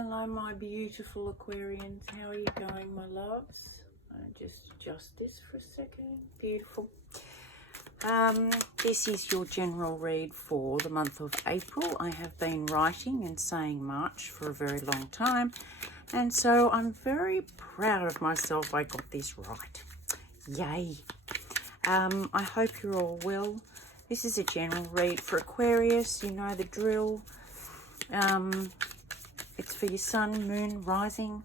Hello, my beautiful Aquarians. How are you going, my loves? Just adjust this for a second. Beautiful. This is your general read for the month of April. I have been writing and saying March for a very long time, and so I'm very proud of myself. I got this right. Yay. I hope you're all well. This is a general read for Aquarius. You know the drill. It's for your sun, moon, rising,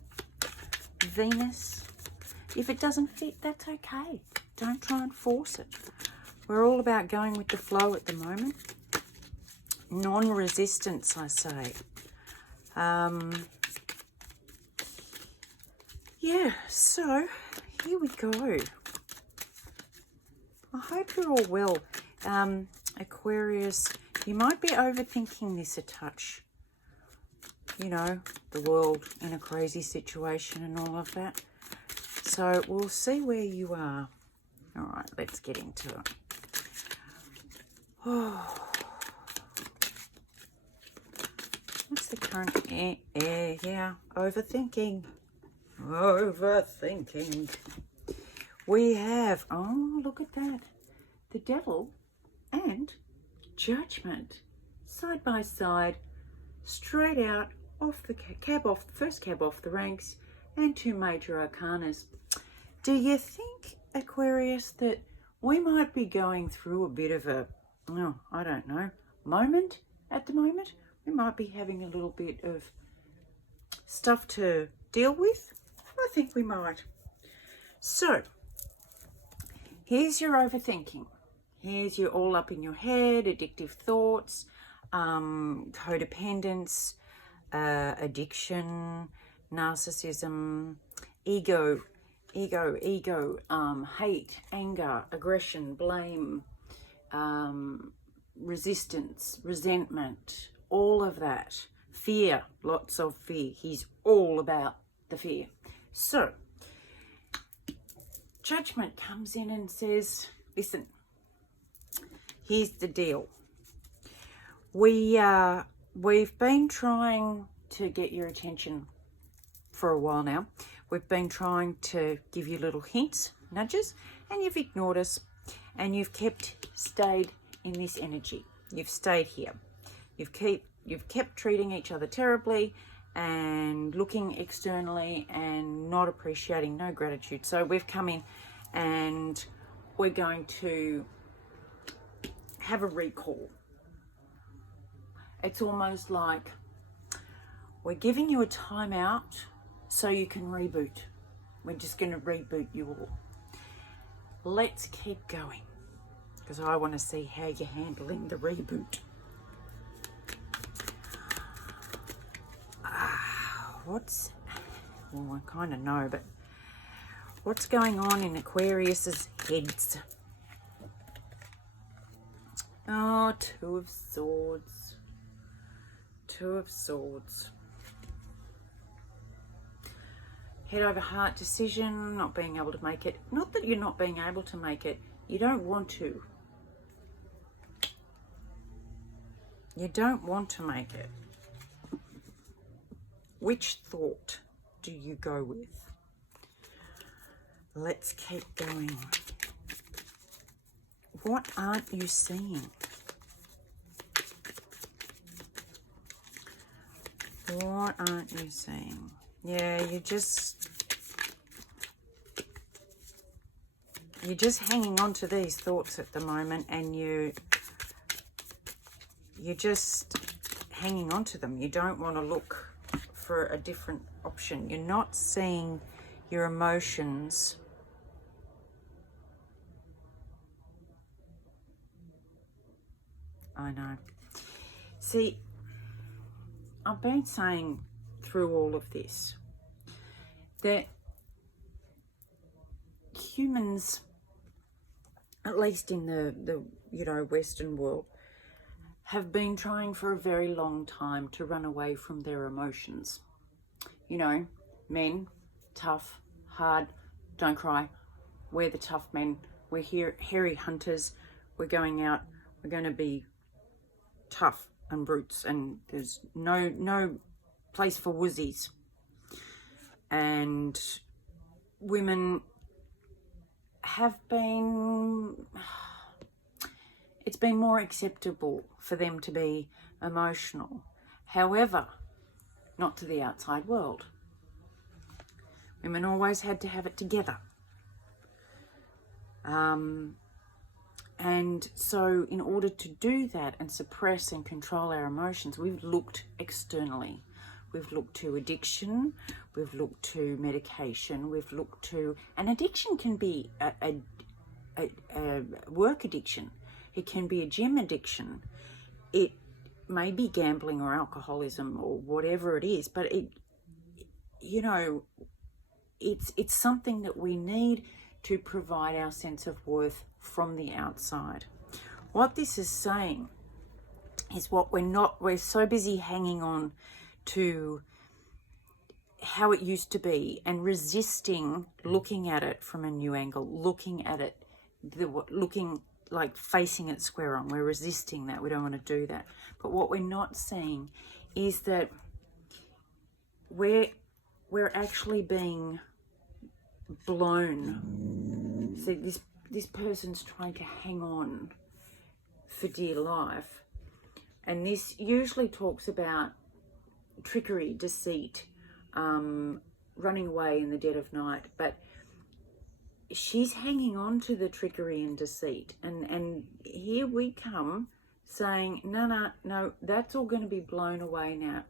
Venus. If it doesn't fit, that's okay. Don't try and force it. We're all about going with the flow at the moment. Non-resistance, I say. Yeah, so here we go. I hope you're all well. Aquarius, you might be overthinking this a touch. You know, the world in a crazy situation and all of that. So we'll see where you are. All right, let's get into it. Oh. What's the current air? Yeah, overthinking. Overthinking. We have, oh, look at that. The Devil and Judgment. Side by side, straight out, off the first cab off the ranks, and two major arcanas. Do you think, Aquarius, that we might be going through a bit of a, oh, I don't know, moment at the moment? We might be having a little bit of stuff to deal with? I think we might. So, here's your overthinking. Here's your all up in your head, addictive thoughts, codependence, addiction, narcissism, ego, hate, anger, aggression, blame, resistance, resentment, all of that. Fear, lots of fear. He's all about the fear. So, Judgment comes in and says, listen, here's the deal. We've been trying to get your attention for a while now. We've been trying to give you little hints, nudges, and you've ignored us, and you've stayed in this energy. You've stayed here. You've kept treating each other terribly and looking externally and not appreciating, no gratitude. So we've come in and we're going to have a recall. It's almost like we're giving you a timeout so you can reboot. We're just going to reboot you all. Let's keep going because I want to see how you're handling the reboot. Well, I kind of know, but what's going on in Aquarius's heads? Oh, Two of Swords. Two of Swords. Head over heart decision, not being able to make it. Not that you're not being able to make it. You don't want to. You don't want to make it. Which thought do you go with? Let's keep going. What aren't you seeing? What aren't you seeing? Yeah, you're just hanging on to these thoughts at the moment, and you're just hanging on to them. You don't want to look for a different option. You're not seeing your emotions I know. See, I've been saying through all of this that humans, at least in the Western world, have been trying for a very long time to run away from their emotions. You know, men, tough, hard, don't cry. We're the tough men. We're here, hairy hunters. We're going out. We're going to be tough and brutes, and there's no place for wussies. And women have been, it's been more acceptable for them to be emotional. However, not to the outside world. Women always had to have it together. And so in order to do that and suppress and control our emotions, we've looked externally. We've looked to addiction, we've looked to medication, we've looked to, and addiction can be a work addiction. It can be a gym addiction. It may be gambling or alcoholism or whatever it is, but it, you know, it's something that we need to provide our sense of worth from the outside. What this is saying is what we're so busy hanging on to how it used to be and resisting looking at it from a new angle, looking at it, looking like facing it square on. We're resisting that. We don't want to do that. But what we're not seeing is that we're actually being blown. See, this person's trying to hang on for dear life, and this usually talks about trickery, deceit, running away in the dead of night. But she's hanging on to the trickery and deceit, and here we come saying, no, that's all going to be blown away now.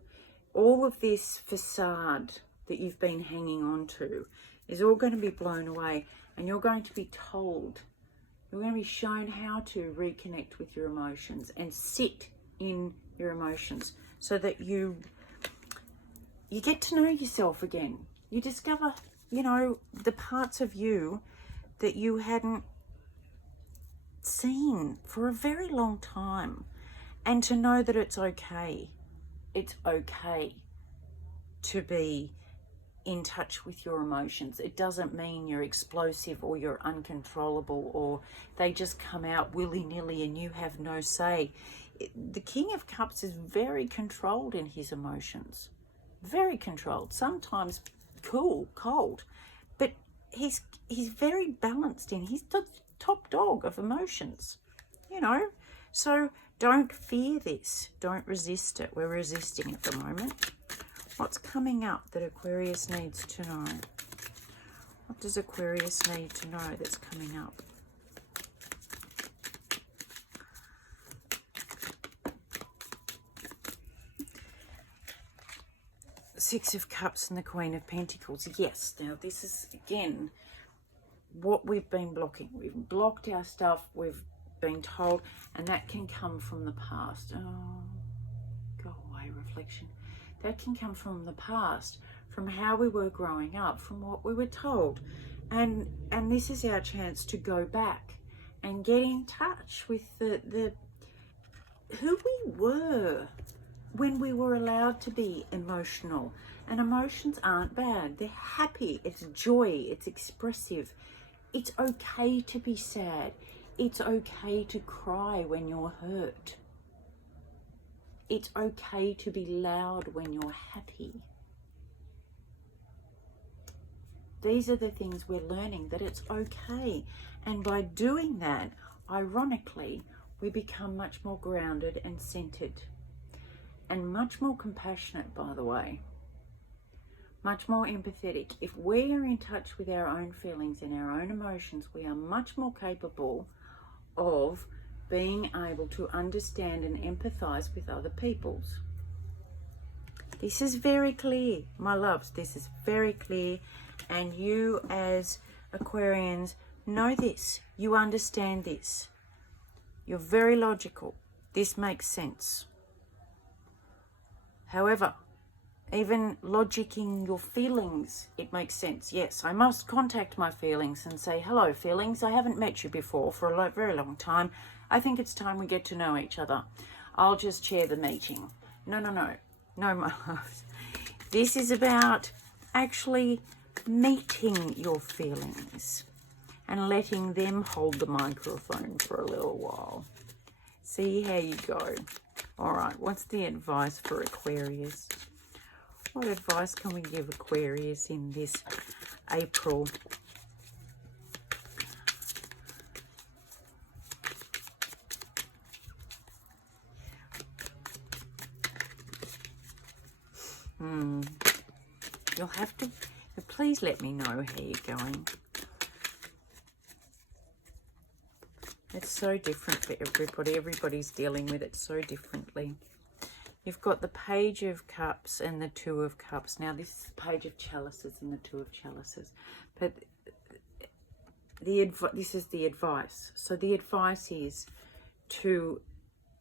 All of this facade that you've been hanging on to is all going to be blown away, and you're going to be told, you're going to be shown how to reconnect with your emotions and sit in your emotions so that you get to know yourself again. You discover, you know, the parts of you that you hadn't seen for a very long time, and to know that it's okay. It's okay to be in touch with your emotions. It doesn't mean you're explosive or you're uncontrollable or they just come out willy-nilly and you have no say. The King of Cups is very controlled in his emotions. Very controlled. Sometimes cool, cold. But he's very balanced in. He's the top dog of emotions, you know. So don't fear this. Don't resist it. We're resisting at the moment. What's coming up that Aquarius needs to know? What does Aquarius need to know that's coming up? Six of Cups and the Queen of Pentacles. Yes, now this is, again, what we've been blocking. We've blocked our stuff, we've been told, and that can come from the past. Oh, go away, reflection. That can come from the past, from how we were growing up, from what we were told. And this is our chance to go back and get in touch with the who we were when we were allowed to be emotional. And emotions aren't bad. They're happy. It's joy. It's expressive. It's okay to be sad. It's okay to cry when you're hurt. It's okay to be loud when you're happy. These are the things we're learning, that it's okay. And by doing that, ironically, we become much more grounded and centered. And much more compassionate, by the way. Much more empathetic. If we are in touch with our own feelings and our own emotions, we are much more capable of being able to understand and empathize with other people's. This is very clear, my loves. This is very clear. And you as Aquarians know this. You understand this. You're very logical. This makes sense. However, even logicking your feelings, it makes sense. Yes, I must contact my feelings and say, hello, feelings. I haven't met you before for a very long time. I think it's time we get to know each other. I'll just chair the meeting. No, my loves. This is about actually meeting your feelings and letting them hold the microphone for a little while. See how you go. All right, what's the advice for Aquarius? What advice can we give Aquarius in this April? You'll have to, please let me know how you're going. It's so different for everybody. Everybody's dealing with it so differently. You've got the Page of Cups and the Two of Cups. Now, this is the Page of Chalices and the Two of Chalices. But this is the advice. So the advice is to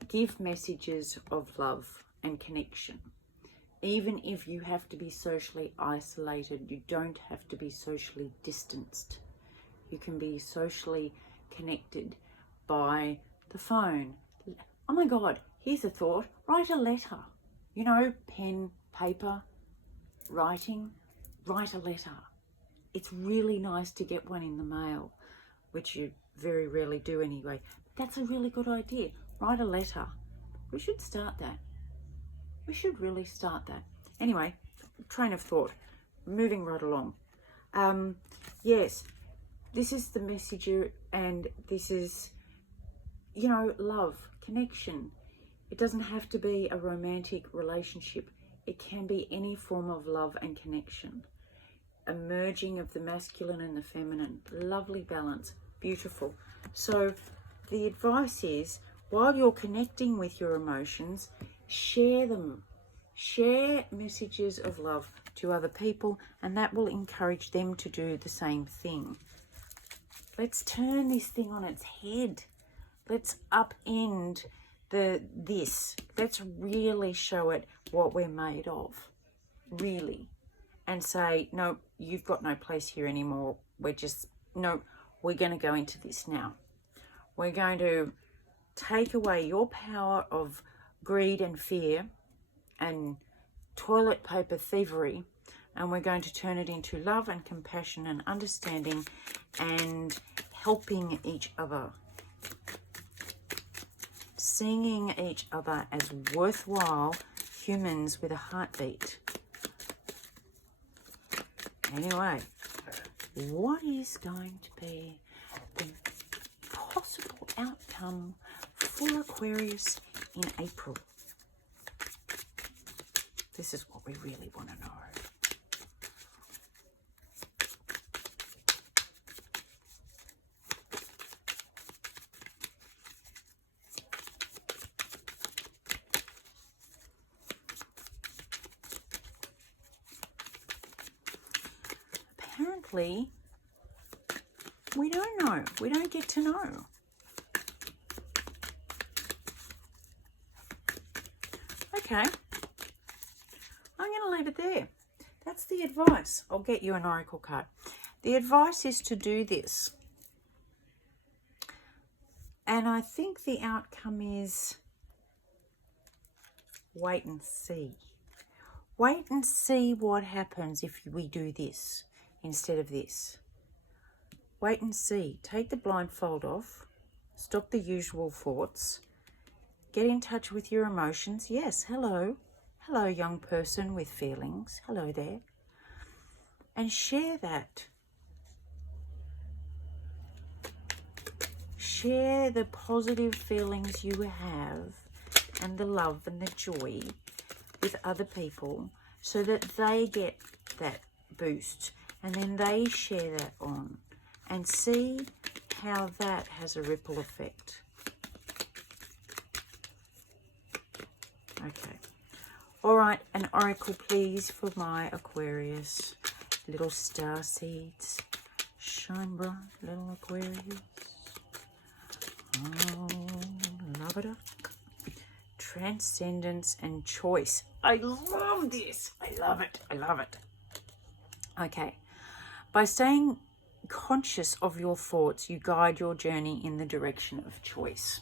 give messages of love and connection. Even if you have to be socially isolated, you don't have to be socially distanced. You can be socially connected by the phone. Oh my God, here's a thought. Write a letter. You know, pen, paper, writing. Write a letter. It's really nice to get one in the mail, which you very rarely do anyway. That's a really good idea. Write a letter. We should start that. We should really start that. Anyway, train of thought. Moving right along. Yes, this is the messenger, and this is, you know, love, connection. It doesn't have to be a romantic relationship. It can be any form of love and connection. A merging of the masculine and the feminine. Lovely balance. Beautiful. So the advice is, while you're connecting with your emotions, share them. Share messages of love to other people, and that will encourage them to do the same thing. Let's turn this thing on its head. Let's upend this. Let's really show it what we're made of. Really. And say, no, you've got no place here anymore. We're going to go into this now. We're going to take away your power of greed and fear and toilet paper thievery, and we're going to turn it into love and compassion and understanding and helping each other, seeing each other as worthwhile humans with a heartbeat. Anyway, what is going to be the possible outcome for Aquarius in April? This is what we really want to know. Apparently, we don't know. We don't get to know. Okay. I'm going to leave it there. That's the advice. I'll get you an oracle card. The advice is to do this. And I think the outcome is wait and see. Wait and see what happens if we do this instead of this. Wait and see. Take the blindfold off. Stop the usual thoughts. Get in touch with your emotions. Yes, hello. Hello, young person with feelings. Hello there. And share that. Share the positive feelings you have and the love and the joy with other people so that they get that boost, and then they share that on, and see how that has a ripple effect. Okay. All right, an oracle, please, for my Aquarius. Little star seeds. Shine bright, little Aquarius. Oh, love it up. Transcendence and choice. I love this. I love it. I love it. Okay. By staying conscious of your thoughts, you guide your journey in the direction of choice.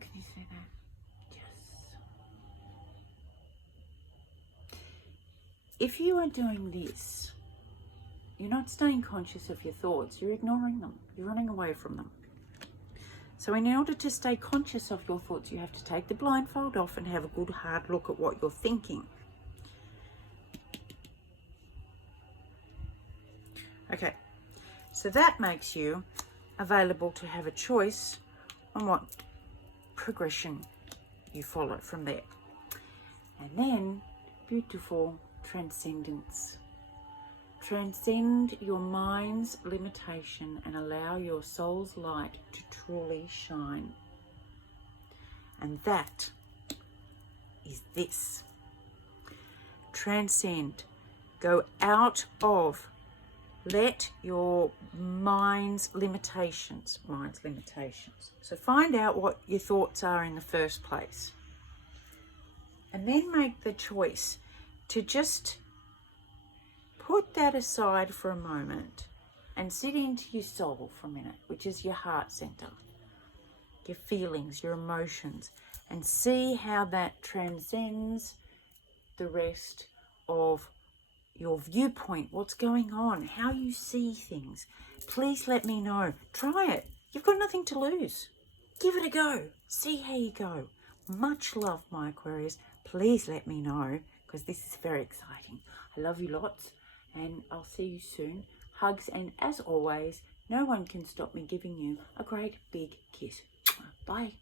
Can you say that? Yes. If you are doing this, you're not staying conscious of your thoughts. You're ignoring them. You're running away from them. So in order to stay conscious of your thoughts, you have to take the blindfold off and have a good hard look at what you're thinking. Okay, so that makes you available to have a choice on what progression you follow from there. And then, beautiful transcendence. Transcend your mind's limitation and allow your soul's light to truly shine. And that is this. Transcend. Go out of, let your mind's limitations. So find out what your thoughts are in the first place. And then make the choice to just put that aside for a moment and sit into your soul for a minute, which is your heart center, your feelings, your emotions, and see how that transcends the rest of your viewpoint, what's going on, how you see things. Please let me know. Try it. You've got nothing to lose. Give it a go. See how you go. Much love, my Aquarius. Please let me know, because this is very exciting. I love you lots, and I'll see you soon. Hugs, and as always, no one can stop me giving you a great big kiss. Bye.